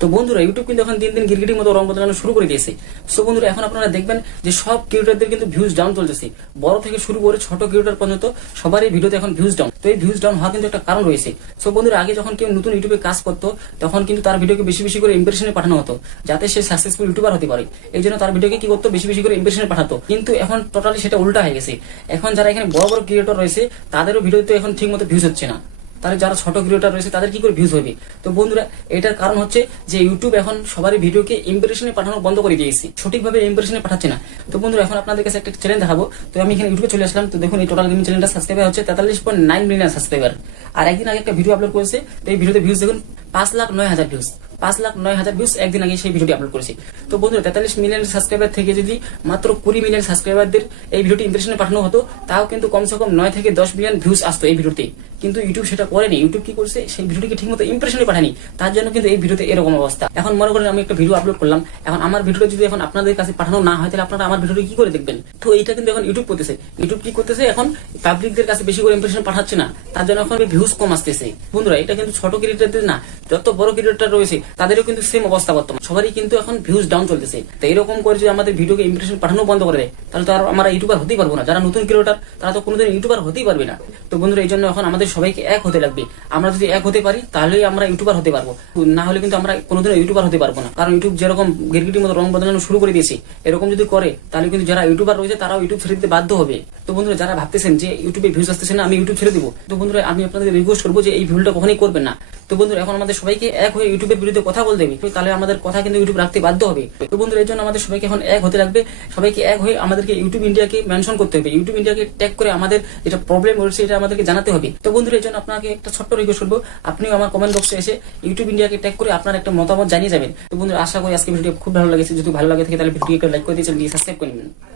তো বন্ধুরা ইউটিউব কিন্তু এখন দিন দিন গিরগিটির মতো রং বদলানো শুরু করে দিয়েছে। সো বন্ধুরা এখন আপনারা দেখবেন যে সব ক্রিয়েটরদের কিন্তু ভিউজ ডাউন চলতেছে, বড় থেকে শুরু করে ছোট ক্রিয়েটর পর্যন্ত সবারই ভিডিওতে এখন ভিউজ ডাউন। তো এই ভিউজ ডাউন হওয়ার কিন্তু একটা কারণ রয়েছে। সো বন্ধুরা আগে যখন কেউ নতুন ইউটিউবে কাজ করতো তখন কিন্তু তার ভিডিওকে বেশি বেশি করে ইমপ্রেশনে পাঠানো হতো যাতে সে সাকসেসফুল ইউটিউবার হতে পারে। এই জন্য তার ভিডিওকে কি করতো, বেশি বেশি করে ইমপ্রেশনে পাঠাতো। কিন্তু এখন টোটালি সেটা উল্টা হয়ে গেছে। এখন যারা এখানে বড় বড় ক্রিয়েটর রয়েছে তাদেরও ভিডিওতে এখন ঠিক মতো ভিউজ হচ্ছে না, তাহলে যারা ছোট ক্রিয়েটর রয়েছে তাদের কি করে ভিউজ হবে? তো বন্ধুরা এটার কারণ হচ্ছে যে ইউটিউব এখন সবারই ভিডিওকে ইমপ্রেশনে পাঠানো বন্ধ করে দিয়েছে, সঠিকভাবে ইমপ্রেশনে পাঠাচ্ছে না। তো বন্ধুরা এখন আপনাদের কাছে একটা চ্যালেঞ্জ দেখাবো। তো আমি এখানে ইউটিউবে চলে আসলাম। তো দেখুন এই টোটাল গেমিং চ্যানেলটা সাবস্ক্রাইবার হচ্ছে 43.9 মিলিয়ন সাবস্ক্রাইবার। আর একদিন আগে একটা ভিডিও আপলোড করেছে, তো এই ভিডিওতে ভিউজ দেখুন 5,09,000 ভিউজ। 5,09,000 ভিউজ একদিন আগে সেই ভিডিওটি আপলোড করেছি। তো বন্ধুরা 43 মিলিয়ন সাবস্ক্রাইবার থেকে যদি মাত্র 20 মিলিয়ন সাবস্ক্রাইবারদের এই ভিডিওটি ইমপ্রেশনে পাঠানো হতো তাও কিন্তু কমসে কম 9 থেকে 10 মিলিয়ন ভিউজ আসতো এই ভিডিওতে। কিন্তু ইউটিউব সেটা করেনি। ইউটিউব কি করছে, সেই ভিডিওটিকে ঠিকমতো ইমপ্রেশনে পাঠানি, তার জন্য কিন্তু এই ভিডিওতে এরকম অবস্থা। এখন মনে করেন আমি একটা ভিডিও আপলোড করলাম, এখন আমার ভিডিওটা যদি এখন আপনাদের কাছে পাঠানো না হয় তাহলে আপনারা আমার ভিডিওটি কি করে দেখবেন? তো এইটা কিন্তু এখন ইউটিউব করতেছে। ইউটিউব কি করতেছে, এখন পাবলিকদের কাছে বেশি করে ইমপ্রেশন পাঠাচ্ছে না, তার জন্য এখন ভিউজ কম আসতেছে। বন্ধুরা এটা কিন্তু ছোট ক্রিয়েটরদের না, যত বড় ক্রিয়েটর রয়েছে তাদেরও কিন্তু সেম অবস্থা বর্তমান, সবারই কিন্তু এখন ভিউজ ডাউন চলতেছে। তো এরকম করে যদি আমাদের ভিডিওকে ইমপ্রেশন পাঠানো বন্ধ করে দেয় তাহলে তো আর আমরা ইউটিউবার হতেই পারবো না। যারা নতুন ক্রিয়েটর তারা তো কোনোদিন ইউটিউবার হতেই পারবে না। তো বন্ধুরা এই জন্য এখন আমাদের সবাইকে এক হতে লাগবে। আমরা যদি এক হতে পারি তাহলেই আমরা ইউটিউবার হতে পারবো, না হলে কিন্তু আমরা কোনোদিন ইউটিউবার হতে পারবো না। কারণ ইউটিউব যেরকম গিরগিটির মতো রং বদলানো শুরু করে দিয়েছে, এরকম যদি করে তাহলে কিন্তু যারা ইউটিউবার রয়েছে তারাও ইউটিউব ছেড়ে দিতে বাধ্য হবে। তো বন্ধুরা যারা ভাবতেছেন যে ইউটিউবে ভিউজ আসতেছে না আমি ইউটিউব ছেড়ে দিব, তো বন্ধুরা আমি আপনাদের রিকোয়েস্ট করবো যে এই ভুলটা কখনোই করবেন না। তো বন্ধুরা এখন আমাদের সবাইকে এক হয়ে ইউটিউবের বিরুদ্ধে কথা বলতে হবে, তাহলে আমাদের কথা কিন্তু ইউটিউব রাখতে বাধ্য হবে। তো বন্ধুরা এর জন্য আমাদের সবাইকে এখন এক হতে লাগবে। সবাইকে এক হয়ে আমাদেরকে ইউটিউব ইন্ডিয়াকে মেনশন করতে হবে, ইউটিউব ইন্ডিয়াকে ট্যাগ করে আমাদের যেটা প্রবলেম রয়েছে এটা আমাদেরকে জানাতে হবে। তো বন্ধুরা এর জন্য আপনাকে একটা ছোট্ট রিকোয়েস্ট করবো, আপনিও আমার কমেন্ট বক্সে এসে ইউটিউব ইন্ডিয়াকে ট্যাগ করে আপনার একটা মতামত জানিয়ে যাবেন। তো বন্ধুরা আশা করি আজকে ভিডিও খুব ভালো লেগেছে। যদি ভালো লাগে থাকে তাহলে ভিডিওকে লাইক করে দিয়ে চ্যানেলটি সাবস্ক্রাইব করে নিন।